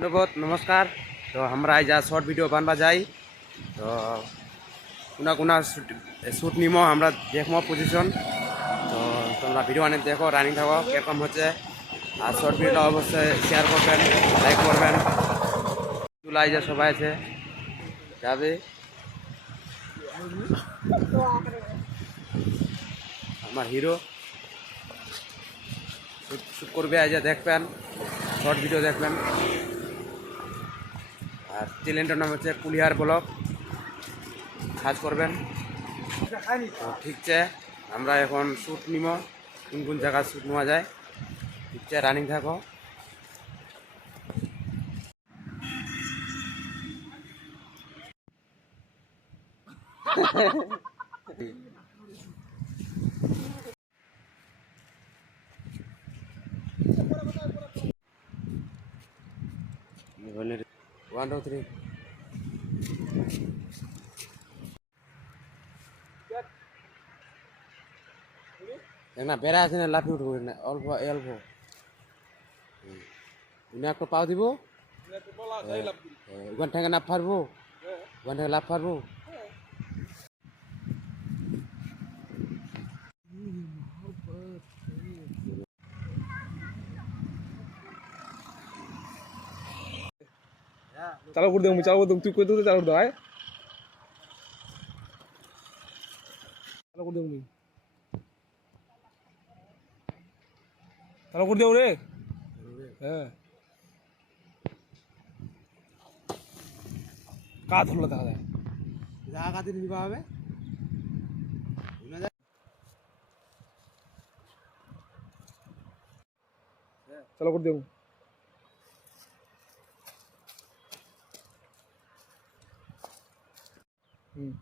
धन्यवाद नमस्कार। तो हमरा आज शॉर्ट वीडियो बनवा जाई तो कुना कुना शूट निमो हमरा देखमो पोजिशन तो তোমরা ভিডিও আনে দেখো রানিং থাকো কিরকম হচ্ছে আর শর্ট ভিডিওটা অবশ্যই শেয়ার করবেন লাইক করবেন চুলাই যে সবাই আছে যাবে আমার হিরো শুট করবে আজ দেখবেন শর্ট ভিডিও দেখবেন আর চ্যানেলটার নাম হচ্ছে কুলিয়ার ব্লগ সার্চ করবেন তো ঠিক আছে আমরা এখন শ্যুট নিব কোন কোন জায়গা শ্যুট নেওয়া যায় ঠিক আছে রানিং থাকো ওয়ান টু থ্রি না বেড়া আছে না লাফি উঠবো না অল্প অল্প উনি একটা পাও দিব ওখান থেকে লাভ পারবো ওখান থেকে লাভ পারবো চালু করে দেবো চালু করে দেবো তুই করে দেবো চালু করে দাও চালু করে দেবো চালু করে দেবো রে হ্যাঁ কাজ হলো দেখা যায় যা কাজে নিবা হবে চালু করে দেবো হুম